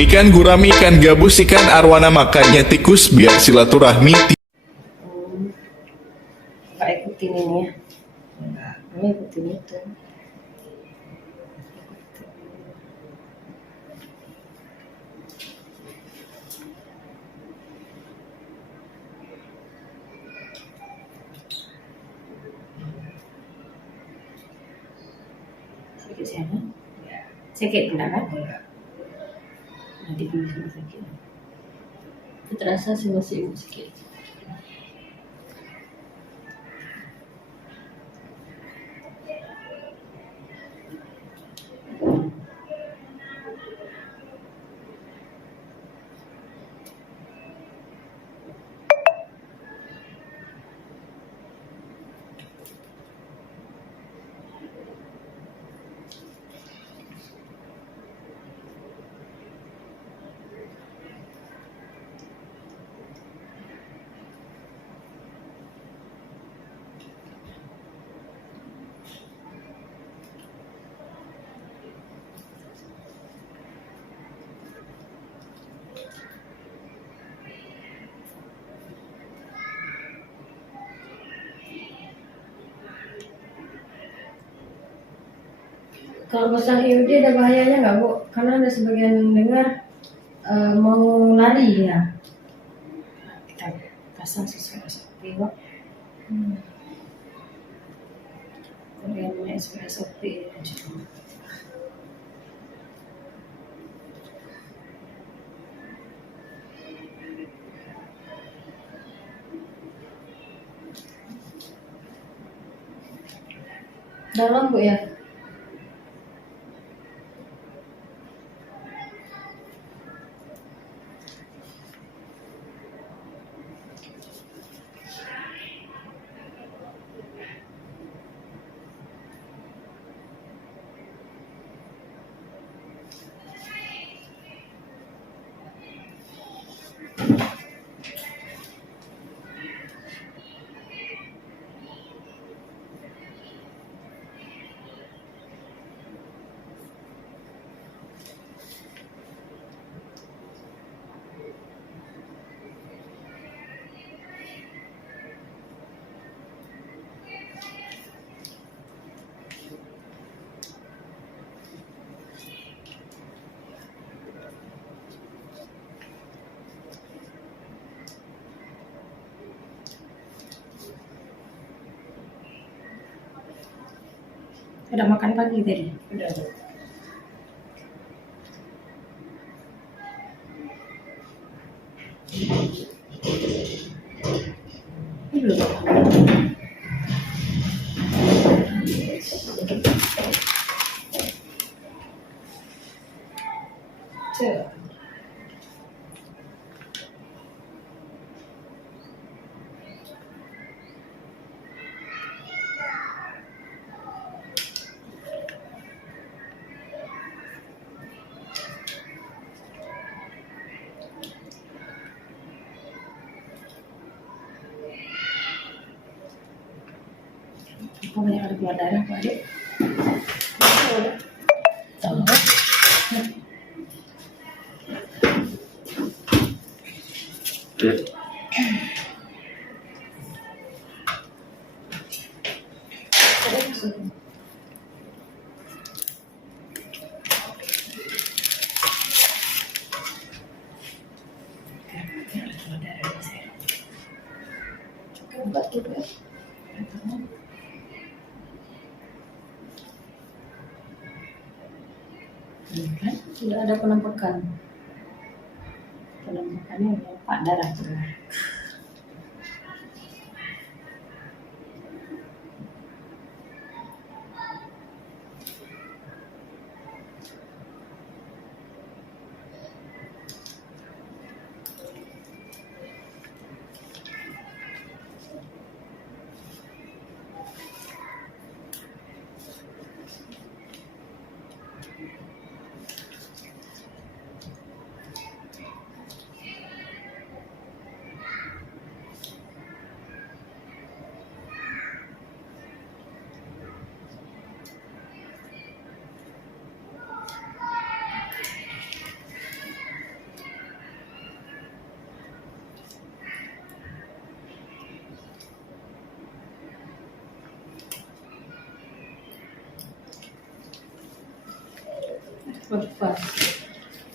Ikan gurami, ikan gabus, ikan arwana makannya tikus biar silaturahmi. Nggak ikutin ini ya. Ini ikutin itu. Sakit siapa? Sakit enggak kan? Nanti bisa sakit. Terasa sih masih sakit. Kalau pasang IUD ada bahayanya nggak Bu? Karena ada sebagian dengar mau lari ya. Kita pasang sesuai SOP Bu. Kemudian sesuai SOP. Dalam Bu ya. Udah makan pagi tadi? Udah. Ini belum. Cek. Apa banyak ada keluar darah Pak Adik? Tahu. Coba coba. Kan sudah ada penampakan. Penampakannya Pak darah keluar. lepas.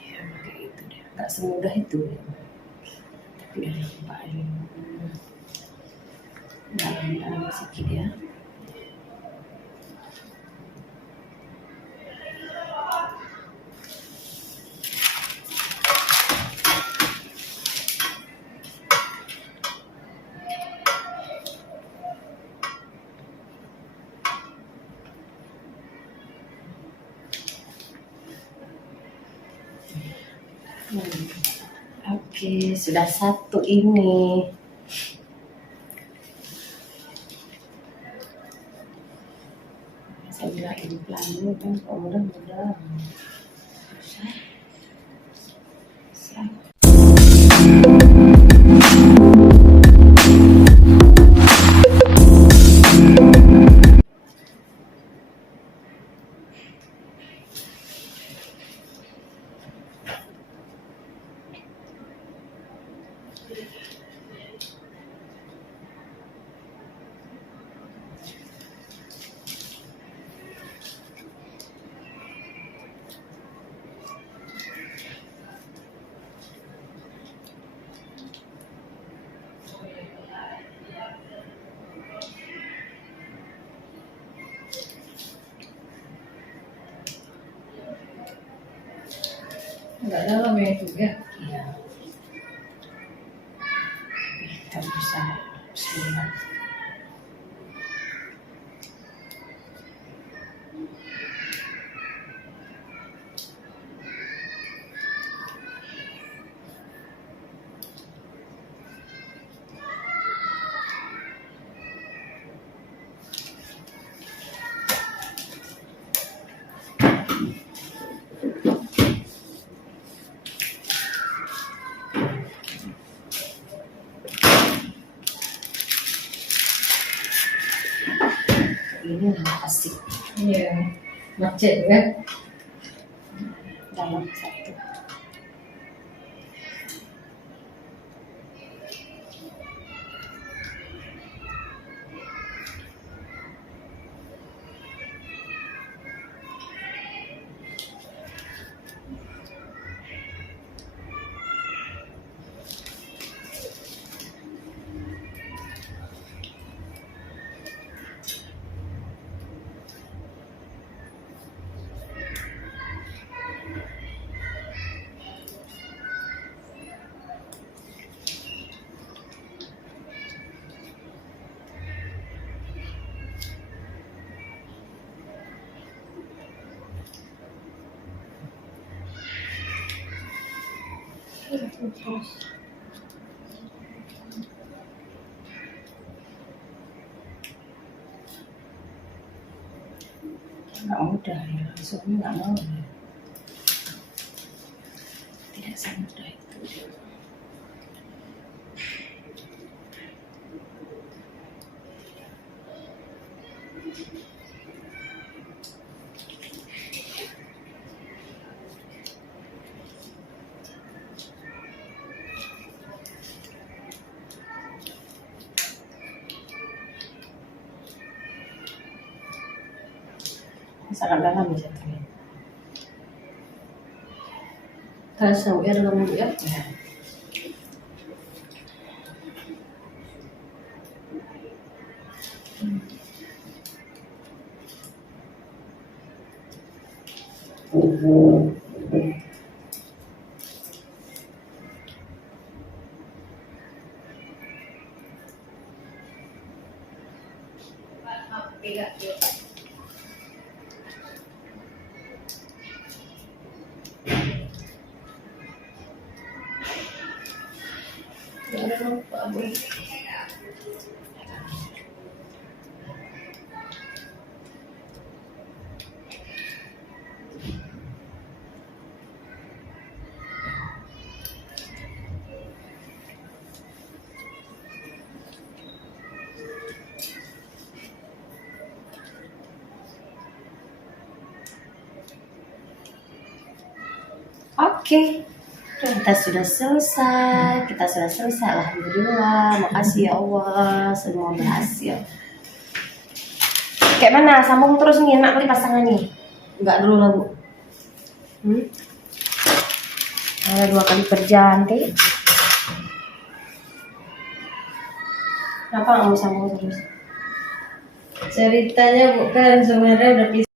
Ya, kayak itu deh. Nggak semudah itu. Ya. Tapi udah cobain. Dalam sedikit ya. Oke, sudah satu ini. Saya bilang ini pelan dulu kan, kalau mudah-mudah. Enggak dalam ya juga. Iya. Kita bisa bismillah. Ini lah asik. Iya, macet kan? Dalam satu. Nggak mudah ya, langsung nggak mau ya. Tidak semudah itu. Sangat dalam ya jatuhnya. Terasa ya dalam dulu ya. Oke, kita sudah selesai. Alhamdulillah. Makasih ya Allah, semua berhasil. Kayak mana? Sambung terus nih, enak kali pasangan nih. Enggak dulu lah Bu. Ada 2 kali kerjaan deh. Kenapa nggak mau sambung terus? Ceritanya bukan sebenarnya udah